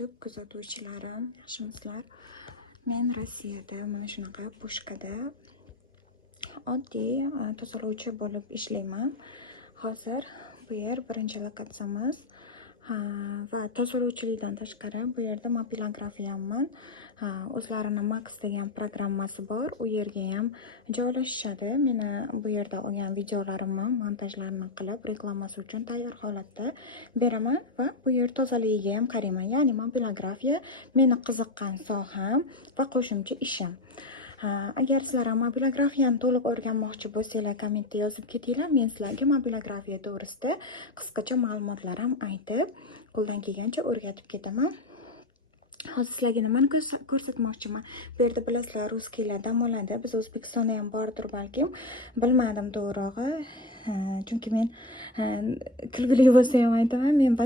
YouTube kuzatuvchilarim, yaxshimisizlar? Men Rossiyada mana shunaqa pochkada oddiy tozalovchi bo'lib ishlayman. Hozir bu yer birinchi lokatsiyamiz. Va tozalovchilikdan tashqari bu yerda mobilografiyamman. O'zlarini Max degan programmasi bor. U yerga ham joylashishadi. Meni bu yerda olgan videolarimni montajlarini qilib, reklamasi uchun tayyor holatda beraman va bu yer tozaligiga ham qarayman. Ya'ni mobilografiya meni qiziqqan soham va qo'shimcha ishim. Agar sizlar mobilografiyani to'liq o'rganmoqchi bo'lsanglar, kommentda yozib ketinglar. Men sizlarga mobilografiya to'g'risida qisqacha ma'lumotlar ham aytib, qo'ldan kelgancha o'rgatib ketaman. Hozir sizlarga nimani ko'rsatmoqchiman? Bu yerda bilasizlar, ruskiylar dam oladi. Biz O'zbekistonda ham bordir balkim. Bilmadim to'g'rig'i. Chunki men kulgili bo'lsa ham aytaman, men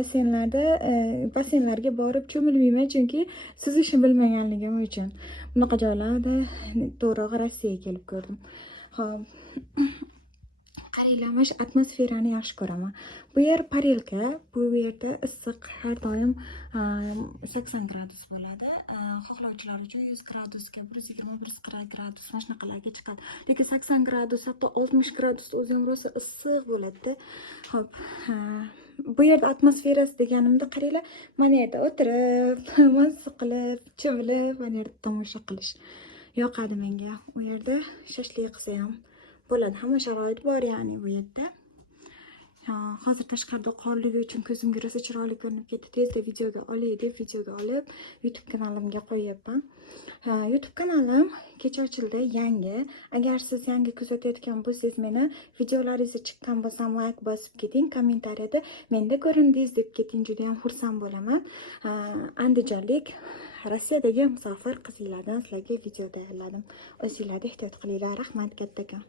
basseynlarga borib cho'milmayman, chunki suzishni bilmaganligim uchun. Bunaqa joylarda to'g'rig'i Rossiyaga kelib ko'rdim. Xo'p. Qaranglar, mana shu atmosferani yaxshi ko'raman. Bu yer parelka, bu yerda issiq har doim 80 gradus bo'ladi. Xohlovchilar uchun 100 gradusga, 120-140 gradus mana shunaqalarga chiqadi. Lekin 80 gradus, hatto 60 gradus o'zi ham rosa issiq bo'ladi. Xo'p, bu yerda atmosferasi deganimda qaranglar, mana yerda o'tirib, mazza qilib, cho'milib, mana yerda tomosha qilish yoqadi menga. U yerda shashlik qilsa ham bo'ladi. Hamma sharoit bor ya'ni bu yerda. Hozir tashqarida qorligi uchun ko'zimga rosa chiroyli ko'rinib ketdi. Tezda videoga olay deb videoga olib YouTube kanalimga qo'yapman. YouTube kanalim kecha ochildi, yangi. Agar siz yangi kuzatayotgan bo'lsangiz, meni videolaringiz chiqqan bo'lsa, like bosib keting, kommentariyada menda ko'rindingiz deb keting, juda ham xursand bo'laman. Andijonlik Rossiyadagi musofir qizlardan sizlarga video tayyorladim. O'zingizlarga ehtiyot qilinglar. Rahmat kattakon.